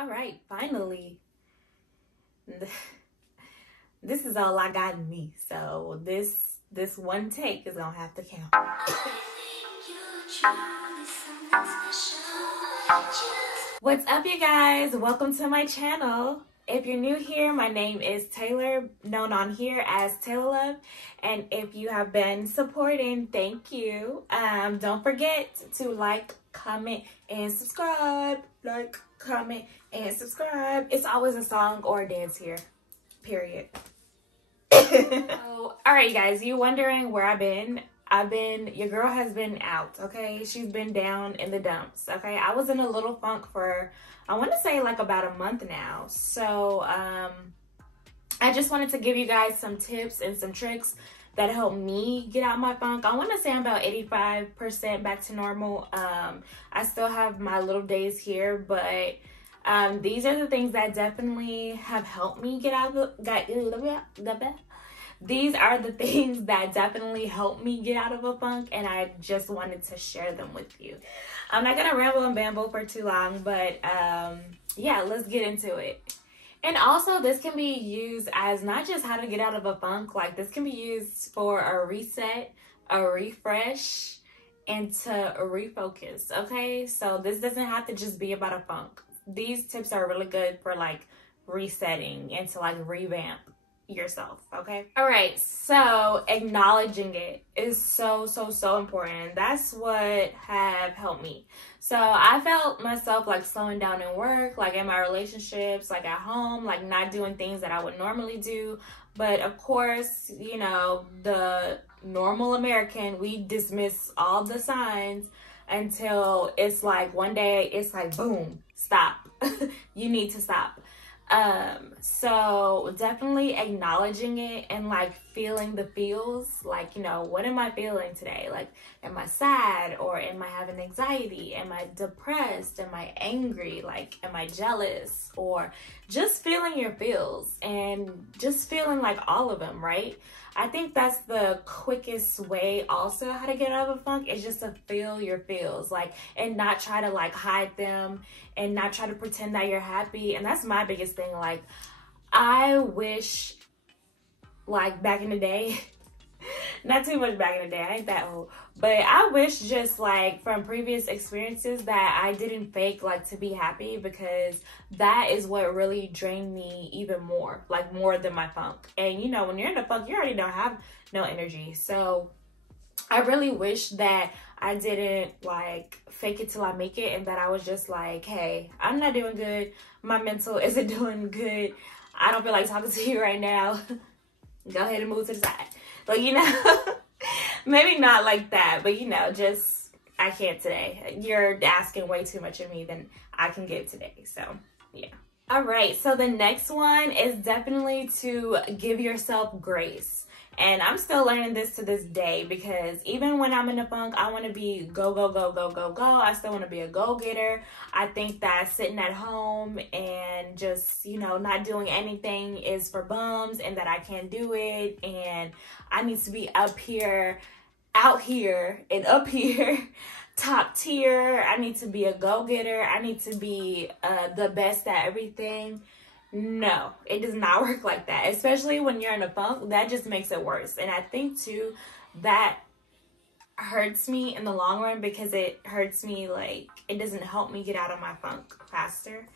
All right, finally. This is all I got in me. So this one take is gonna have to count. What's up, you guys? Welcome to my channel. If you're new here, my name is Taylor, known on here as Taylor Love. And if you have been supporting, thank you. Don't forget to like, comment, and subscribe. Like, comment, and subscribe. It's always a song or a dance here, period. So, all right, you guys, you wondering where your girl has been out, okay? She's been down in the dumps, okay? I was in a little funk for, I want to say like about a month now. So, I just wanted to give you guys some tips and some tricks that helped me get out my funk. I want to say I'm about 85% back to normal. I still have my little days here, but these are the things that definitely have helped me get out of These are the things that definitely helped me get out of a funk, and I just wanted to share them with you. I'm not gonna ramble and bamble for too long, but yeah, let's get into it. And also, this can be used as not just how to get out of a funk, like this can be used for a reset, a refresh, and to refocus, okay? So this doesn't have to just be about a funk. These tips are really good for like resetting and to like revamp yourself, okay? All right, so acknowledging it is so important. That's what have helped me. So I felt myself like slowing down in work, like in my relationships, like at home, like not doing things that I would normally do. But of course, you know, the normal American, we dismiss all the signs until it's like one day it's like, boom, stop. You need to stop. So definitely acknowledging it and like feeling the feels, like, you know, what am I feeling today? Like, am I sad, or am I having anxiety? Am I depressed? Am I angry? Like, am I jealous? Or just feeling your feels and just feeling like all of them, right? I think that's the quickest way also how to get out of a funk, is just to feel your feels, like, and not try to like hide them and not try to pretend that you're happy. And that's my biggest thing. Like, I wish like back in the day, not too much back in the day, I ain't that old, but I wish just like from previous experiences that I didn't fake like to be happy, because that is what really drained me even more, like more than my funk. And you know, when you're in a funk, you already don't have no energy. So I really wish that I didn't like fake it till I make it, and that I was just like, hey, I'm not doing good. My mental isn't doing good. I don't feel like talking to you right now. Go ahead and move to the side. Like, you know, maybe not like that, but you know, just, I can't today. You're asking way too much of me than I can give today. So, yeah. All right. So the next one is definitely to give yourself grace. And I'm still learning this to this day, because even when I'm in a funk, I want to be go. I still want to be a go-getter. I think that sitting at home and just, you know, not doing anything is for bums, and that I can't do it. And I need to be up here, out here, and up here, top tier. I need to be a go-getter. I need to be the best at everything. No, it does not work like that, especially when you're in a funk. That just makes it worse. And I think too, that hurts me in the long run, because it hurts me, like, it doesn't help me get out of my funk faster.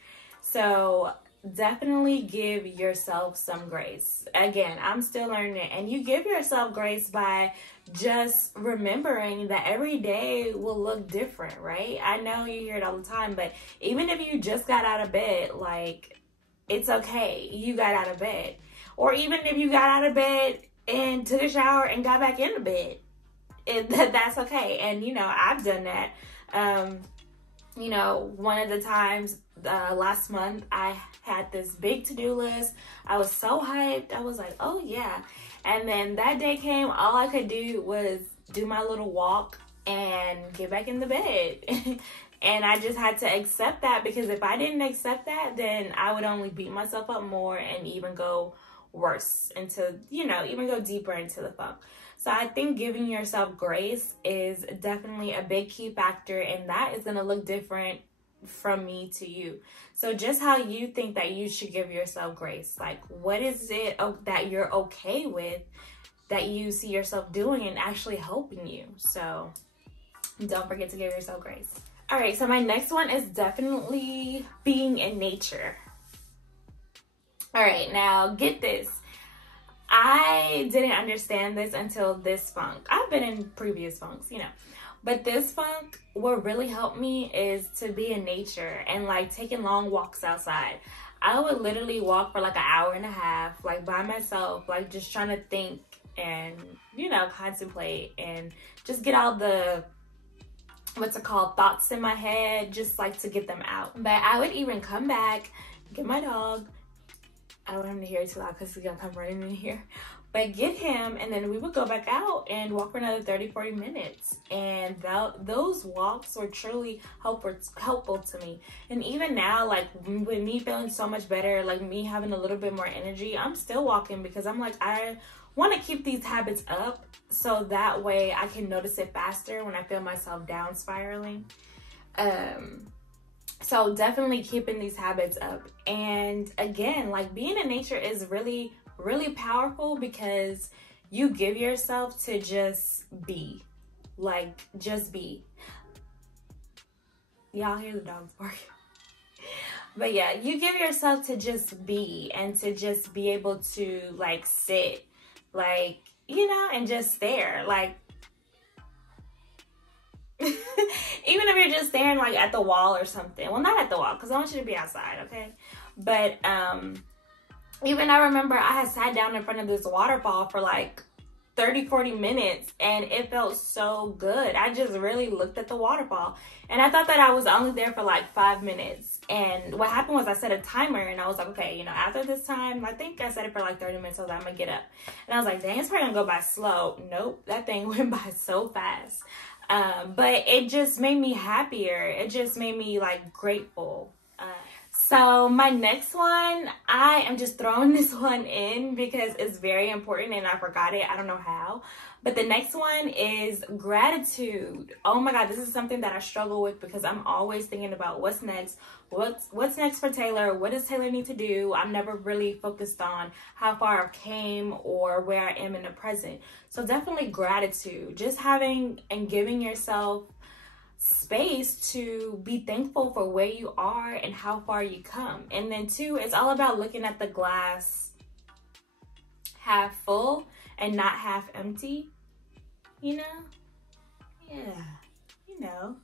So definitely give yourself some grace. Again, I'm still learning it, and you give yourself grace by just remembering that every day will look different, right? I know you hear it all the time, but even if you just got out of bed, like, it's okay, you got out of bed. Or even if you got out of bed and took a shower and got back into bed, that's okay. And you know, I've done that. You know, one of the times last month, I had this big to-do list. I was so hyped. I was like, oh yeah. And then that day came, all I could do was do my little walk and get back in the bed. And I just had to accept that, because if I didn't accept that, then I would only beat myself up more and even go worse into, you know, even go deeper into the funk. So I think giving yourself grace is definitely a big key factor, and that is going to look different from me to you. So just how you think that you should give yourself grace. Like, what is it that you're okay with that you see yourself doing and actually helping you? So don't forget to give yourself grace. All right, so my next one is definitely being in nature. All right, now get this. I didn't understand this until this funk. I've been in previous funks, you know. But this funk, what really helped me is to be in nature and like taking long walks outside. I would literally walk for like an hour and a half, like by myself, like just trying to think and, you know, contemplate and just get all the, what's it called, thoughts in my head, just like to get them out. But I would even come back, get my dog. I don't want him to hear it too loud because he's gonna come running in here. But get him, and then we would go back out and walk for another 30-40 minutes. And those walks were truly helpful to me. And even now, like with me feeling so much better, like me having a little bit more energy, I'm still walking because I'm like, I want to keep these habits up so that way I can notice it faster when I feel myself down spiraling. So definitely keeping these habits up. And again, like being in nature is really powerful because you give yourself to just be. Like, just be. Y'all hear the dogs barking. But yeah, you give yourself to just be and to just be able to like sit, like, you know, and just stare. Like, even if you're just staring like at the wall or something. Well, not at the wall because I want you to be outside, okay? But even I remember I had sat down in front of this waterfall for like 30-40 minutes and it felt so good. I just really looked at the waterfall and I thought that I was only there for like 5 minutes. And what happened was I set a timer and I was like, okay, you know, after this time, I think I set it for like 30 minutes, so that I'm gonna get up. And I was like, dang, it's probably gonna go by slow. Nope, that thing went by so fast. But it just made me happier. It just made me like grateful. So my next one, I am just throwing this one in because it's very important and I forgot it. I don't know how. But the next one is gratitude. Oh my God, this is something that I struggle with because I'm always thinking about what's next. What's next for Taylor? What does Taylor need to do? I'm never really focused on how far I've came or where I am in the present. So definitely gratitude. Just having and giving yourself space to be thankful for where you are and how far you come. And then 2, it's all about looking at the glass half full and not half empty, you know? Yeah, you know.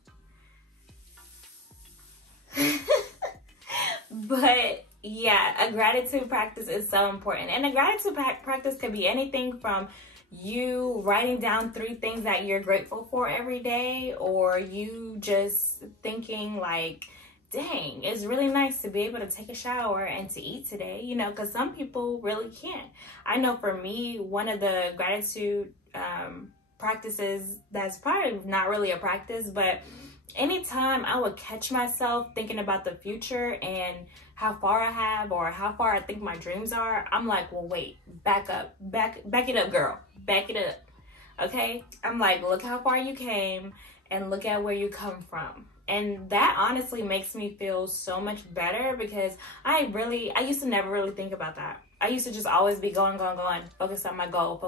But yeah, a gratitude practice is so important. And a gratitude practice could be anything from you writing down 3 things that you're grateful for every day, or you just thinking like, dang, it's really nice to be able to take a shower and to eat today, you know, because some people really can't. I know for me, one of the gratitude practices that's probably not really a practice, but anytime I would catch myself thinking about the future and how far I have or how far I think my dreams are, I'm like, well, wait, back up, back it up, girl, back it up. Okay. I'm like, look how far you came and look at where you come from. And that honestly makes me feel so much better because I used to never really think about that. I used to just always be going, focused on my goal,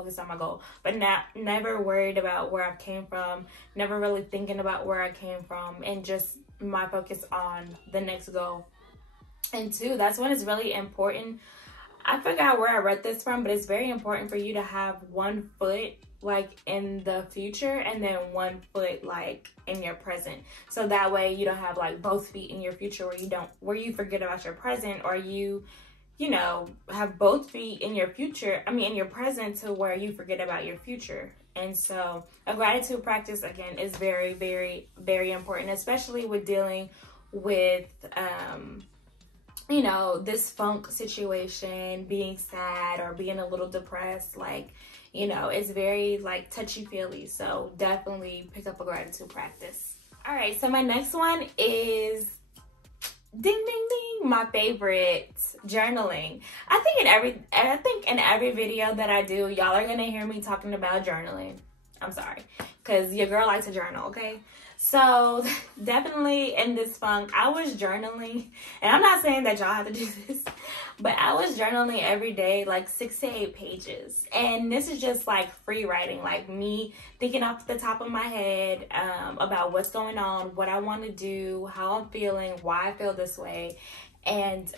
but never worried about where I came from, never really thinking about where I came from, and just my focus on the next goal. And 2, that's when it's really important. I forgot where I read this from, but it's very important for you to have 1 foot like in the future and then 1 foot like in your present. So that way you don't have like both feet in your future where you forget about your present, or you know, have both feet in your future, in your present, to where you forget about your future. And so a gratitude practice, again, is very, very, very important, especially with dealing with, you know, this funk situation, being sad or being a little depressed. Like, you know, it's very like touchy-feely. So definitely pick up a gratitude practice. All right, so my next one is ding ding ding, my favorite, journaling. I think in every video that I do, y'all are gonna hear me talking about journaling. I'm sorry, because your girl likes to journal, okay? So definitely in this funk, I was journaling, and I'm not saying that y'all have to do this, but I was journaling every day, like 6 to 8 pages. And this is just like free writing, like me thinking off the top of my head about what's going on, what I want to do, how I'm feeling, why I feel this way. And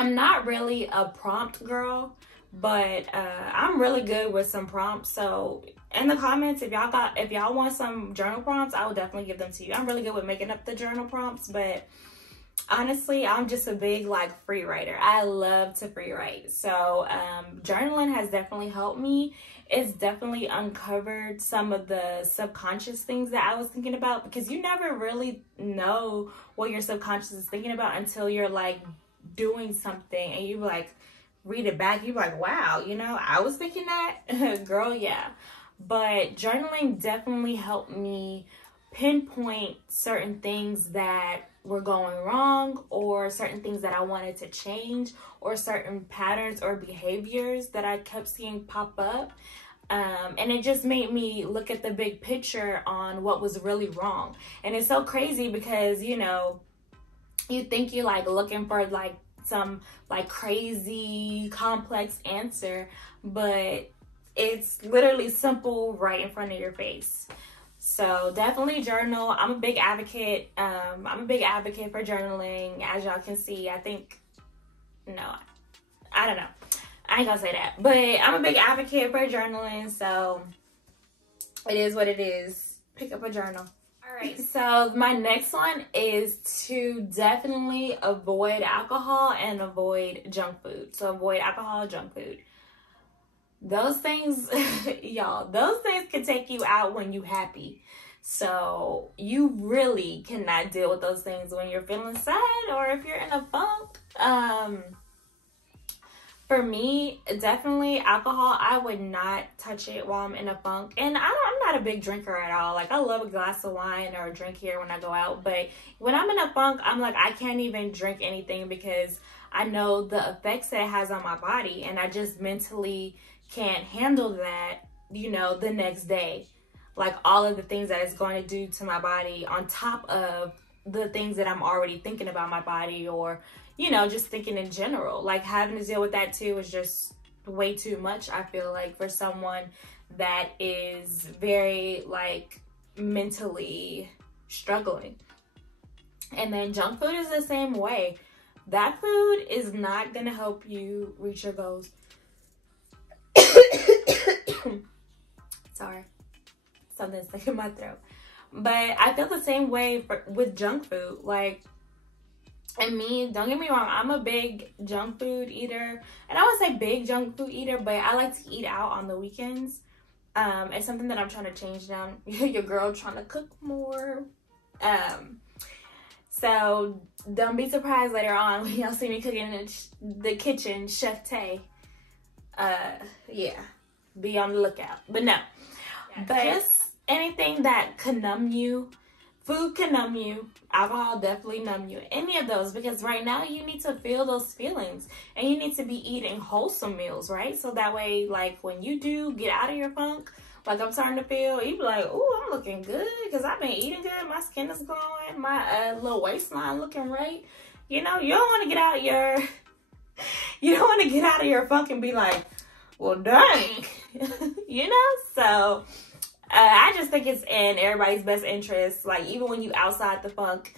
I'm not really a prompt girl, but I'm really good with some prompts. So in the comments, if y'all want some journal prompts, I will definitely give them to you. I'm really good with making up the journal prompts, but honestly, I'm just a big like free writer. I love to free write. So journaling has definitely helped me. It's definitely uncovered some of the subconscious things that I was thinking about, because you never really know what your subconscious is thinking about until you're like doing something and you like read it back. You're like, wow, you know, I was thinking that. Girl, yeah. But journaling definitely helped me pinpoint certain things that were going wrong, or certain things that I wanted to change, or certain patterns or behaviors that I kept seeing pop up. And it just made me look at the big picture on what was really wrong. And it's so crazy because, you know, you think you're like looking for like some like crazy complex answer, but it's literally simple right in front of your face. So definitely journal. I'm a big advocate. I'm a big advocate for journaling. As y'all can see, I think, no, I don't know. I ain't gonna say that, but I'm a big advocate for journaling. So it is what it is. Pick up a journal. All right, so my next one is to definitely avoid alcohol and avoid junk food. So avoid alcohol, junk food. Those things, y'all, those things can take you out when you happy. So you really cannot deal with those things when you're feeling sad or if you're in a funk. For me, definitely alcohol, I would not touch it while I'm in a funk. And I'm not a big drinker at all. Like, I love a glass of wine or a drink here when I go out. But when I'm in a funk, I'm like, I can't even drink anything because I know the effects that it has on my body. And I just mentally can't handle that, you know, the next day. Like, all of the things that it's going to do to my body on top of the things that I'm already thinking about my body, or, you know, just thinking in general. Like, having to deal with that too is just way too much, I feel like, for someone that is very, like, mentally struggling. And then junk food is the same way. That food is not going to help you reach your goals. Sorry, something's stuck in my throat. But I feel the same way with junk food. Like, and me, don't get me wrong, I'm a big junk food eater. And I would say big junk food eater, but I like to eat out on the weekends. It's something that I'm trying to change now. Your girl trying to cook more. So don't be surprised later on when y'all see me cooking in the kitchen, Chef Tay. Yeah, be on the lookout. But no, but just anything that can numb you. Food can numb you. Alcohol definitely numb you. Any of those, because right now you need to feel those feelings, and you need to be eating wholesome meals, right? So that way, like, when you do get out of your funk, like I'm starting to feel, you be like, "Ooh, I'm looking good because I've been eating good. My skin is glowing. My little waistline looking right." You know, you don't want to get out of your, you don't want to get out of your funk and be like, "Well, dang," you know. So I just think it's in everybody's best interest, like, even when you outside the funk,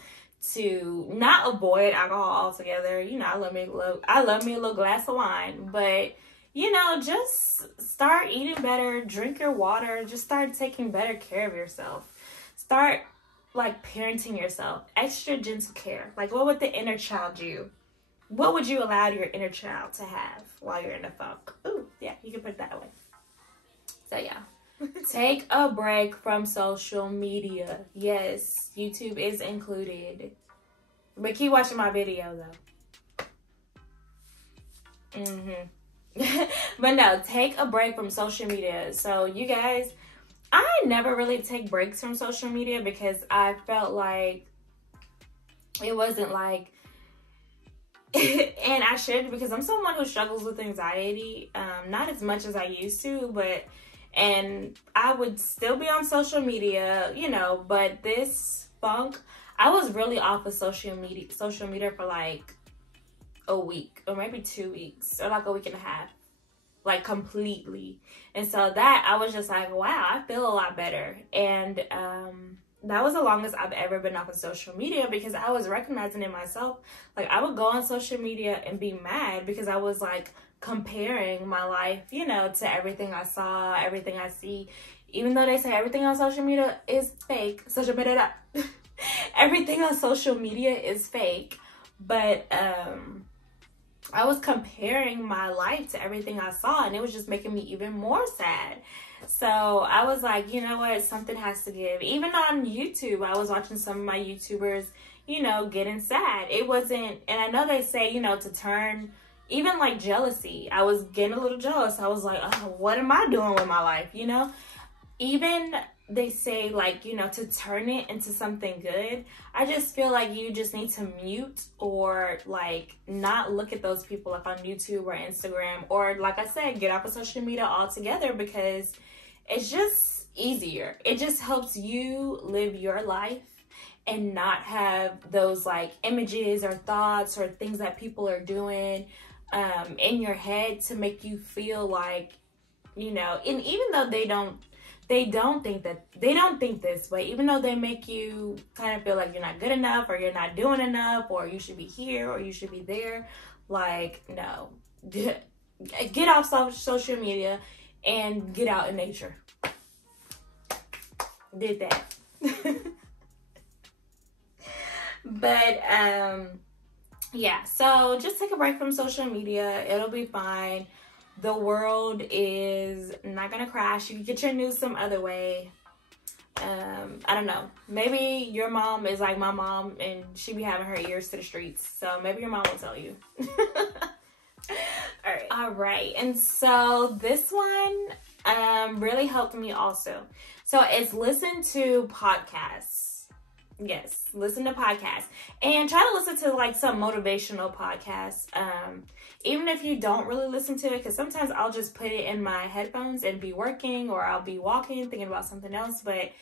to not avoid alcohol altogether. You know, I love me a little glass of wine, but, you know, just start eating better, drink your water, just start taking better care of yourself. Start, like, parenting yourself, extra gentle care. Like, what would the inner child do? What would you allow your inner child to have while you're in the funk? Ooh, yeah, you can put it that way. So, yeah. Take a break from social media. Yes, YouTube is included. But keep watching my video, though. But no, take a break from social media. So, you guys, I never really take breaks from social media because I felt like it wasn't like, and I should, because I'm someone who struggles with anxiety. Not as much as I used to, but and I would still be on social media, you know, but this funk, I was really off of social media for like a week or maybe 2 weeks or like a week and a half, like completely. And so that I was just like, wow, I feel a lot better. And that was the longest I've ever been off of social media, because I was recognizing it myself. Like, I would go on social media and be mad because I was like comparing my life, you know, to everything I saw, everything I see. Even though they say everything on social media is fake, everything on social media is fake. But I was comparing my life to everything I saw, and it was just making me even more sad. So I was like, you know what, something has to give. Even on YouTube, I was watching some of my YouTubers, you know, getting sad. It wasn't, and I know they say, you know, to turn, even like jealousy. I was getting a little jealous. I was like, oh, what am I doing with my life, you know? Even they say, like, you know, to turn it into something good. I just feel like you just need to mute or like not look at those people like on YouTube or Instagram, or like I said, get off of social media altogether, because it's just easier. It just helps you live your life and not have those like images or thoughts or things that people are doing in your head to make you feel like, you know, and even though they don't think this, but even though they make you kind of feel like you're not good enough or you're not doing enough or you should be here or you should be there, like, no, get off social media and get out in nature. Did that. But yeah, so just take a break from social media. It'll be fine. The world is not gonna crash. You can get your news some other way. I don't know. Maybe your mom is like my mom and she be having her ears to the streets. So maybe your mom will tell you. All right. And so this one really helped me also. So it's listen to podcasts. Yes, listen to podcasts. And try to listen to like some motivational podcasts. Even if you don't really listen to it, because sometimes I'll just put it in my headphones and be working, or I'll be walking thinking about something else. But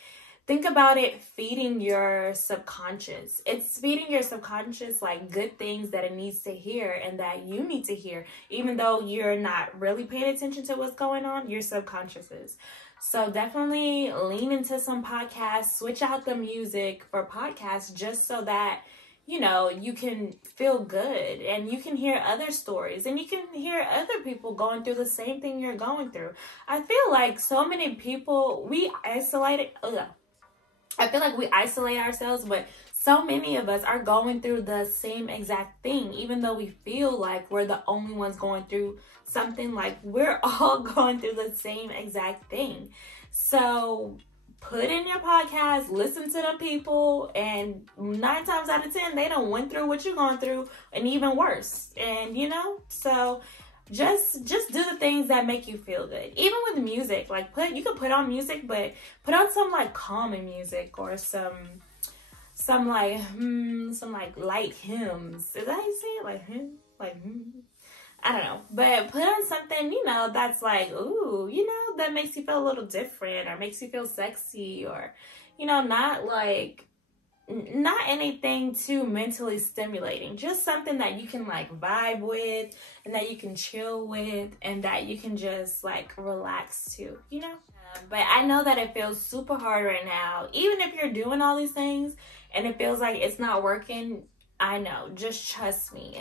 think about it feeding your subconscious. It's feeding your subconscious like good things that it needs to hear and that you need to hear. Even though you're not really paying attention to what's going on, your subconscious is. So definitely lean into some podcasts, switch out the music for podcasts just so that, you know, you can feel good and you can hear other stories and you can hear other people going through the same thing you're going through. I feel like so many people, I feel like we isolate ourselves, but so many of us are going through the same exact thing, even though we feel like we're the only ones going through something. Like, we're all going through the same exact thing. So put in your podcast, listen to the people, and 9 times out of 10, they done went through what you're going through and even worse. And, you know, so just do the things that make you feel good. Even with music, like you can put on music, but put on some like calming music or some like light hymns. Is that how you say it? Like hymn? Like I don't know. But put on something, you know, that's like, ooh, you know, that makes you feel a little different or makes you feel sexy, or, you know, not anything too mentally stimulating. Just something that you can like vibe with and that you can chill with and that you can just like relax to, you know? But I know that it feels super hard right now. Even if you're doing all these things and it feels like it's not working, I know, just trust me.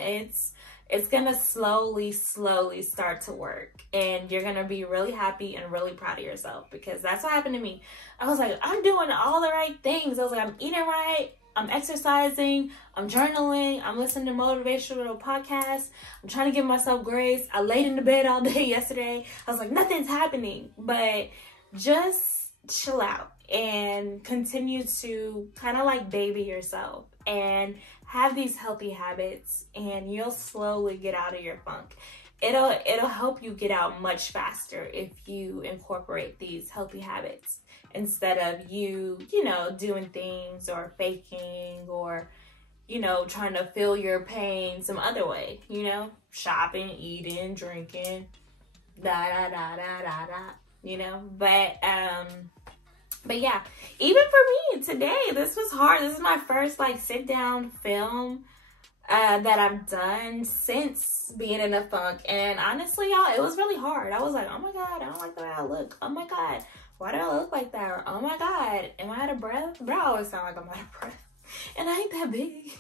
It's gonna slowly start to work, and you're gonna be really happy and really proud of yourself, because that's what happened to me. I was like, I'm doing all the right things. I was like, I'm eating right, I'm exercising, I'm journaling, I'm listening to motivational podcasts, I'm trying to give myself grace. I laid in the bed all day yesterday. I was like, nothing's happening. But just chill out and continue to kind of like baby yourself and have these healthy habits, and you'll slowly get out of your funk. It'll help you get out much faster if you incorporate these healthy habits instead of you know, doing things or faking or, you know, trying to feel your pain some other way, you know, shopping, eating, drinking, you know. But yeah, even for me today, this was hard. This is my first like sit down film that I've done since being in a funk. And honestly, y'all, it was really hard. I was like, oh my God, I don't like the way I look. Oh my God, why do I look like that? Or, oh my God, am I out of breath? Bro, I always sound like I'm out of breath. And I ain't that big.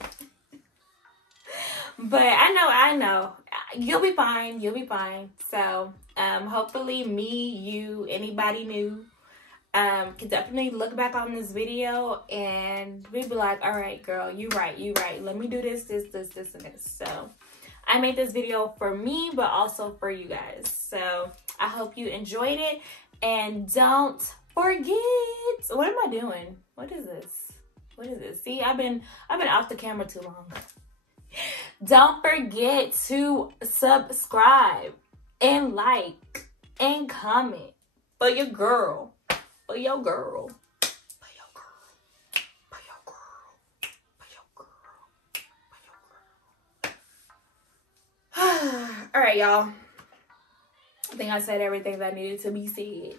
But I know. You'll be fine. You'll be fine. So, hopefully me, you, anybody new, can definitely look back on this video and we be like, all right, girl, you right. Let me do this, and this. So I made this video for me, but also for you guys. So I hope you enjoyed it. And don't forget, what am I doing? What is this? See, I've been off the camera too long. Don't forget to subscribe and like and comment for your girl. For your girl. All right, y'all. I think I said everything that needed to be said.